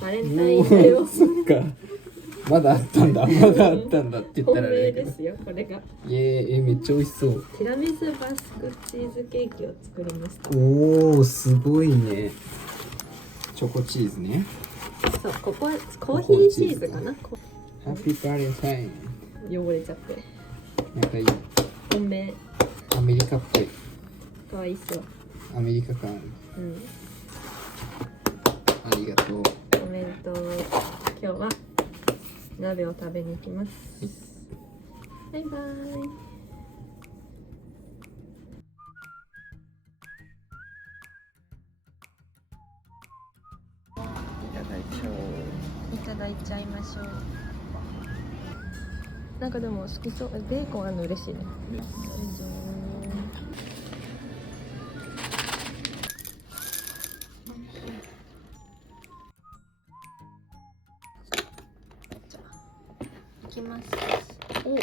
バレンタインだよ。そっか。まだあったんだって言ったらあ本命れだけど。ですよこれが。めっちゃ美味しそう。ティラミスバスクチーズケーキを作りました。おー、すごいね。チョコチーズね。そう、ここはコーヒーチーズかな。ハッピーバレンタイン。汚れちゃって。なんかいい。本命。アメリカっぽい。かわいそう。アメリカ感ある。うん。ありがとう。おめでとう。今日は鍋を食べに行きます。バイバイ。いただいちゃいましょう。なんかでも好きそう。ベーコンあるの嬉しいね。どうぞ。じゃあいきます。お。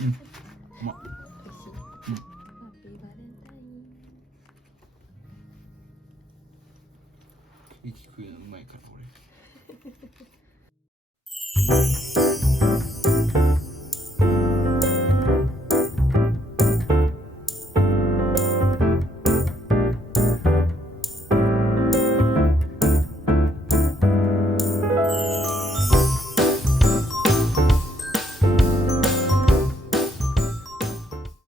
うん、うまっ。美味しい。ハッピーバレンタイン。ケーキ食うのうまいから俺。